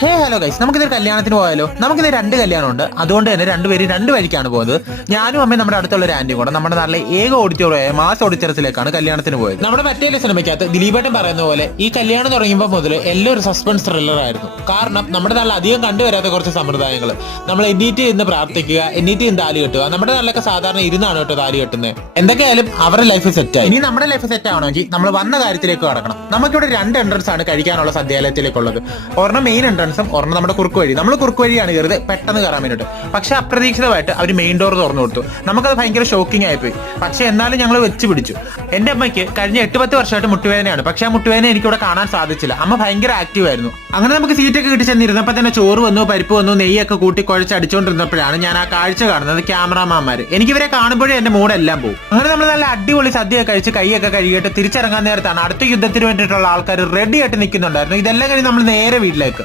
Hello guys, നമുക്കിതൊരു കല്യാണത്തിന് പോയാലോ? നമുക്കിത് രണ്ട് കല്യാണമുണ്ട്, അതുകൊണ്ട് തന്നെ രണ്ടുപേരും രണ്ട് വഴിക്കാണ് പോകുന്നത്. ഞാനും അമ്മയും നമ്മുടെ അടുത്തുള്ള ഒരു ആന്റിയും കൂടെ നമ്മുടെ നാട്ടിലെ ഏക ഓഡിറ്റോറിയമായ മാസ് ഓഡിറ്റോറിയത്തിലേക്കാണ് കല്യാണത്തിന് പോയത്. നമ്മുടെ മറ്റേ സിനിമയ്ക്കകത്ത് ദിലീപേട്ടൻ പറയുന്ന പോലെ ഈ കല്യാണം തുടങ്ങിയപ്പോൾ മുതൽ എല്ലാം ഒരു സസ്പെൻസ് ത്രില്ലർ ആയിരുന്നു. കാരണം നമ്മുടെ നാട്ടിൽ അധികം കണ്ടുവരാത്ത കുറച്ച് സമ്പ്രദായങ്ങൾ, നമ്മൾ എണ്ണീറ്റ് നിന്ന് പ്രാർത്ഥിക്കുക, എണ്ണീറ്റ് നിന്ന് താലി കെട്ടുക. നമ്മുടെ നാട്ടിലൊക്കെ സാധാരണ ഇരുന്നാണ് കേട്ടോ താലി കെട്ടുന്നത്. എന്തൊക്കെയായാലും അവരുടെ ലൈഫ് സെറ്റായി. ഇനി നമ്മുടെ ലൈഫ് സെറ്റ് ആവണമെങ്കിൽ നമ്മൾ വന്ന കാര്യത്തിലേക്ക് കടക്കണം. നമുക്കിവിടെ രണ്ട് എൻട്രൻസ് ആണ് കഴിക്കാനുള്ള സദ്യാലയത്തിലേക്കുള്ളത്. ഒരെണ്ണം മെയിൻ എൻട്രൻസും ഒരെണ്ണം നമ്മുടെ കുറുക്ക് വഴി. നമ്മൾ കുറുക്ക് വഴിയാണ് കയറുന്നത് പെട്ടെന്ന് കയറാൻ വേണ്ടിയിട്ട്. പക്ഷെ അപ്രതീക്ഷിതമായിട്ട് അവർ മെയിൻ ഡോർ തുറന്നു കൊടുത്തു. നമുക്കത് ഭയങ്കര ഷോക്കിംഗ് ആയിപ്പോയി. പക്ഷെ എന്നാലും ഞങ്ങൾ വെച്ച് പിടിച്ചു. എന്റെ അമ്മയ്ക്ക് കഴിഞ്ഞ 8-10 വർഷമായിട്ട് മുട്ടുവേദനയാണ്. പക്ഷെ ആ മുട്ടുവേദന എനിക്കിവിടെ കാണാൻ സാധിച്ചില്ല. അമ്മ ഭയങ്കര ആക്റ്റീവ് ആയിരുന്നു. അങ്ങനെ നമുക്ക് സീറ്റൊക്കെ കിട്ടി ചെന്നിരുന്നപ്പോൾ തന്നെ ചോറ് വന്നു, പരിപ്പ് വന്നു, നെയ്യൊക്കെ കൂട്ടി കുഴച്ച് അടിച്ചുകൊണ്ടിരുന്നപ്പോഴാണ് ഞാൻ ആ കാഴ്ച കാണുന്നത്. ക്യാമറാമാന്മാർ എനിക്ക് ഇവരെ കാണുമ്പോഴേ എന്റെ മൂടെല്ലാം പോകും. അങ്ങനെ നമ്മൾ നല്ല അടിപൊളി സദ്യയൊക്കെ കഴിച്ച് കൈയൊക്കെ കഴുകിയിട്ട് തിരിച്ചിറങ്ങാൻ നേരത്താണ് അടുത്ത യുദ്ധത്തിന് വേണ്ടിയിട്ടുള്ള ആൾക്കാർ റെഡി ആയിട്ട് നിൽക്കുന്നുണ്ടായിരുന്നു. ഇതെല്ലാം കഴിഞ്ഞ് നമ്മൾ നേരെ വീട്ടിലേക്ക്.